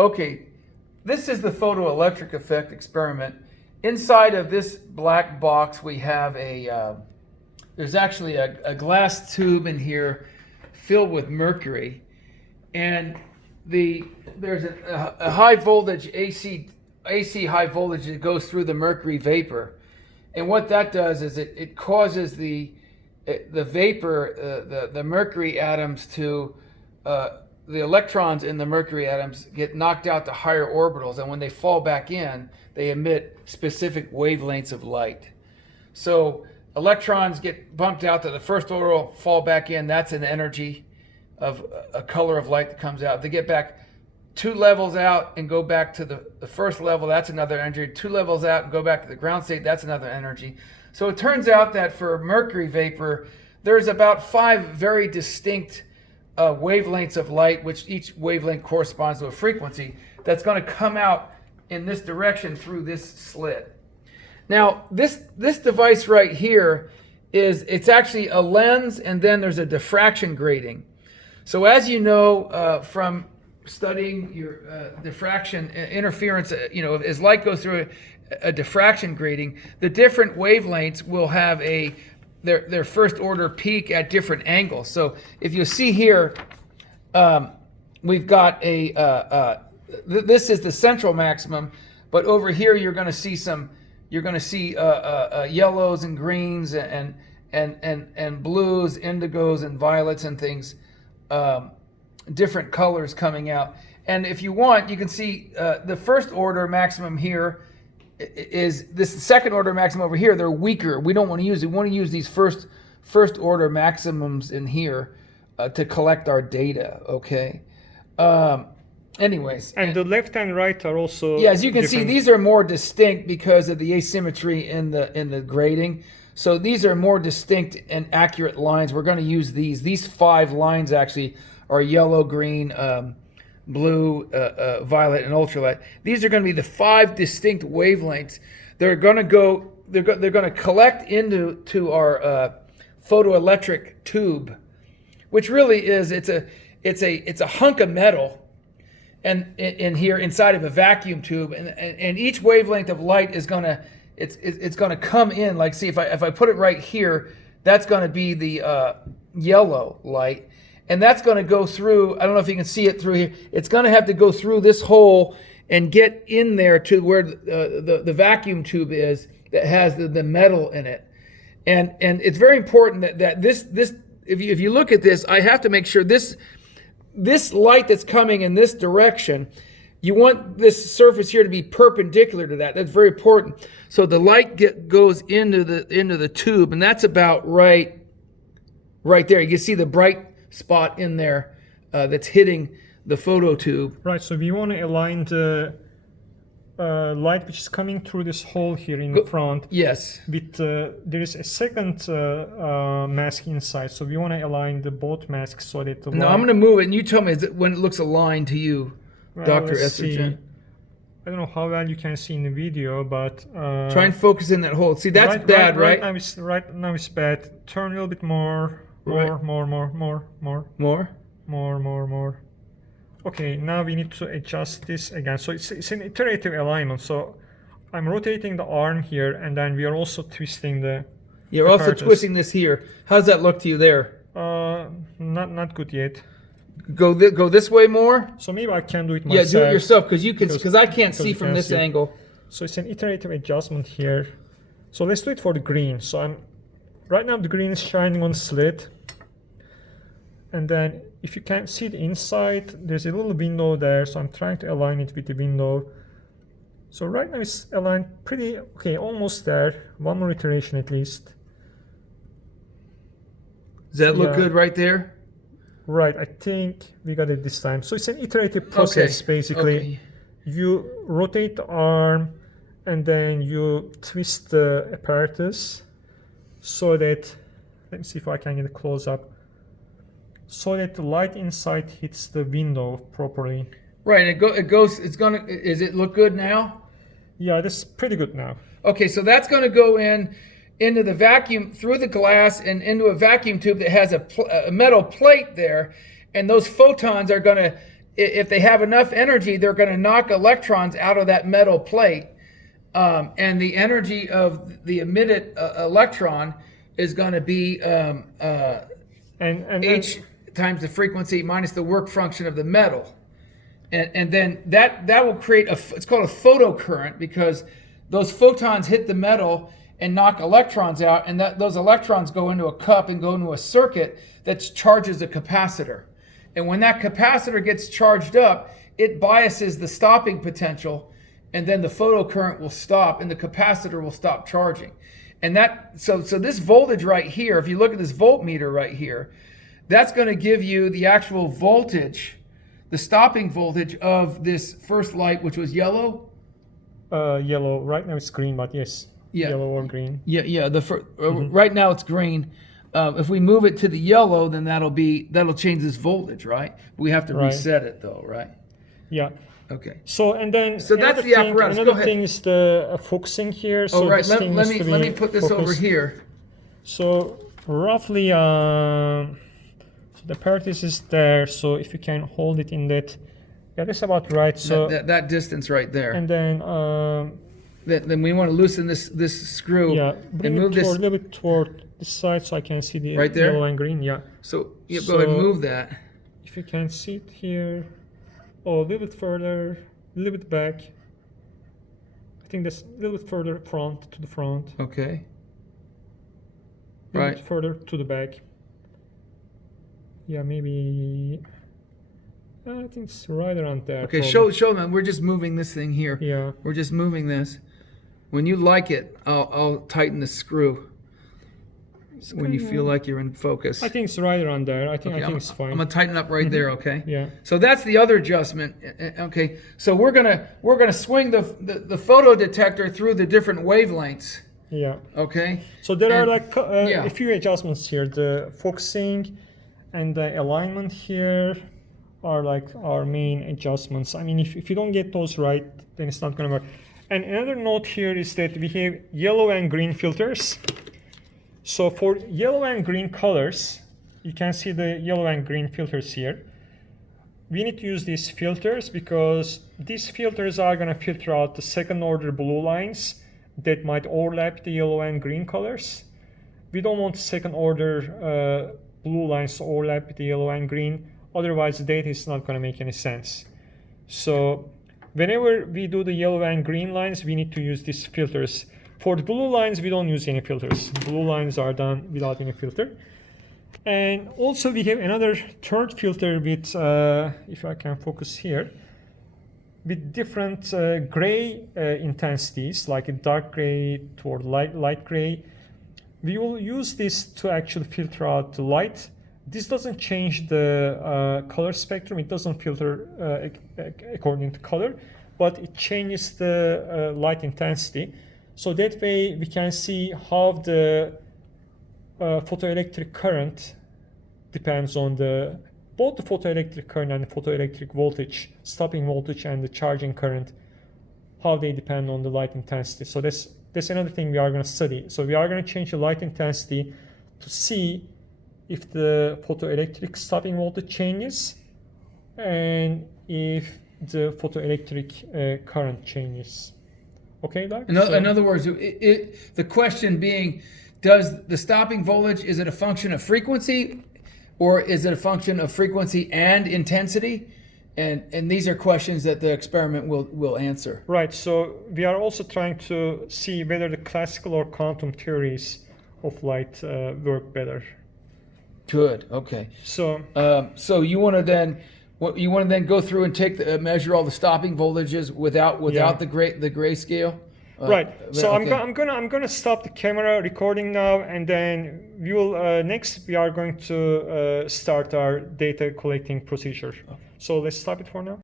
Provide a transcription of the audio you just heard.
Okay, this is the photoelectric effect experiment. Inside of this black box, we have there's actually a glass tube in here filled with mercury, and there's a high voltage AC high voltage that goes through the mercury vapor, and what that does is it causes the vapor, the mercury atoms to the electrons in the mercury atoms get knocked out to higher orbitals, and when they fall back in, they emit specific wavelengths of light. So electrons get bumped out to the first orbital, fall back in. That's an energy of a color of light that comes out. If they get back 2 levels out and go back to the first level, that's another energy. 2 levels out and go back to the ground state, that's another energy. So it turns out that for mercury vapor, there's about 5 very distinct wavelengths of light, which each wavelength corresponds to a frequency, that's going to come out in this direction through this slit. Now, this device right here it's actually a lens, and then there's a diffraction grating. So as you know from studying your diffraction interference, as light goes through a diffraction grating, the different wavelengths will have their first order peak at different angles. So if you see here, we've got this is the central maximum, but over here you're going to see yellows and greens and blues, indigos and violets and things, different colors coming out. And if you want, you can see the first order maximum here is this second order maximum over here. They're weaker. We don't want to use it. We want to use these first order maximums in here to collect our data. Okay. Anyways, and the left and right are also as you can different. see, these are more distinct because of the asymmetry in the grating. So these are more distinct and accurate lines. We're going to use these 5 lines actually are yellow, green, blue, violet, and ultralight. These are going to be the 5 distinct wavelengths. They're going to go. They're going to collect into our photoelectric tube, which really is it's a hunk of metal, and in here inside of a vacuum tube, and each wavelength of light is going to it's going to come in. Like, see, if I put it right here, that's going to be the yellow light. And that's going to go through, I don't know if you can see it through here, it's going to have to go through this hole and get in there to where the vacuum tube is that has the metal in it. And it's very important that this if you look at this, I have to make sure this light that's coming in this direction, you want this surface here to be perpendicular to that. That's very important. So the light goes into the tube, and that's about right there. You can see the bright spot in there that's hitting the photo tube. Right, so we want to align the light which is coming through this hole here in front. Yes. With there is a second mask inside, so we want to align both masks so that the No, I'm going to move it, and you tell me when it looks aligned to you, Dr. Essergen. I don't know how well you can see in the video, but try and focus in that hole. See, that's bad, right? Right now it's bad. Turn a little bit more. More. Okay, now we need to adjust this again. So it's an iterative alignment. So I'm rotating the arm here, and then we are also twisting the. You're also twisting this here. How's that look to you there? Not good yet. Go this way more. So maybe I can do it myself. Yeah, do it yourself because I can't see from this angle. So it's an iterative adjustment here. So let's do it for the green. So right now the green is shining on the slit. And then if you can't see the inside, there's a little window there. So I'm trying to align it with the window. So right now it's aligned pretty okay, almost there. One more iteration at least. Does that look good right there? Right, I think we got it this time. So it's an iterative process, basically. Okay. You rotate the arm and then you twist the apparatus so that, let me see if I can get a close up, so that the light inside hits the window properly. Right, is it look good now? Yeah, this is pretty good now. Okay, so that's going to go into the vacuum, through the glass and into a vacuum tube that has a metal plate there, and those photons are going to if they have enough energy, they're going to knock electrons out of that metal plate, and the energy of the emitted electron is going to be h times the frequency minus the work function of the metal, and then that will create it's called a photocurrent, because those photons hit the metal and knock electrons out, and those electrons go into a cup and go into a circuit that charges a capacitor. And when that capacitor gets charged up, it biases the stopping potential, and then the photocurrent will stop and the capacitor will stop charging. And so this voltage right here, if you look at this voltmeter right here, that's going to give you the actual voltage, the stopping voltage of this first light, which was yellow. Yellow. Right now it's green, but yes, yeah. Yellow or green. Yeah. Right now it's green. If we move it to the yellow, then that'll change this voltage, right? We have to reset it though, right? Yeah. Okay. So that's the apparatus. Go Another ahead. thing is the focusing here. So right. Let me put this over here. So roughly, so the apparatus is there. So if you can hold it in that, that's about right. So that distance right there. And then then we want to loosen this screw. Yeah. And move this a little bit toward this side so I can see the right there? yellow and green. Yeah. So go ahead and move that. If you can see it here. Oh, a little bit further, a little bit back. I think that's a little bit further to the front. Okay. A little bit further to the back. Yeah, maybe. I think it's right around there. Okay, probably. show them. We're just moving this thing here. Yeah. We're just moving this. When you like it, I'll tighten the screw. When you feel like you're in focus. I think it's right around there. I think it's fine. I'm gonna tighten up right there, okay? Yeah. So that's the other adjustment. Okay. So we're gonna swing the photo detector through the different wavelengths. Yeah. Okay. So there are like a few adjustments here. The focusing and the alignment here are like our main adjustments. I mean, if you don't get those right, then it's not gonna work. And another note here is that we have yellow and green filters. So for yellow and green colors, you can see the yellow and green filters here. We need to use these filters because these filters are going to filter out the second order blue lines that might overlap the yellow and green colors. We don't want second order blue lines to overlap with the yellow and green, otherwise the data is not going to make any sense. So whenever we do the yellow and green lines, we need to use these filters. For the blue lines, we don't use any filters. Blue lines are done without any filter. And also we have another third filter with, if I can focus here, with different gray intensities, like a dark gray toward light gray. We will use this to actually filter out the light. This doesn't change the color spectrum. It doesn't filter according to color, but it changes the light intensity. So that way we can see how the photoelectric current depends on both the photoelectric current and the photoelectric voltage, stopping voltage and the charging current, how they depend on the light intensity. So that's another thing we are going to study. So we are going to change the light intensity to see if the photoelectric stopping voltage changes and if the photoelectric current changes. Okay, Doc? In other words, the question being, does the stopping voltage, is it a function of frequency, or is it a function of frequency and intensity? And these are questions that the experiment will answer. Right, so we are also trying to see whether the classical or quantum theories of light work better. Good, okay. So you want to then go through and measure all the stopping voltages without the grayscale. Right. So okay. I'm gonna stop the camera recording now, and then we will next we are going to start our data collecting procedure. So let's stop it for now.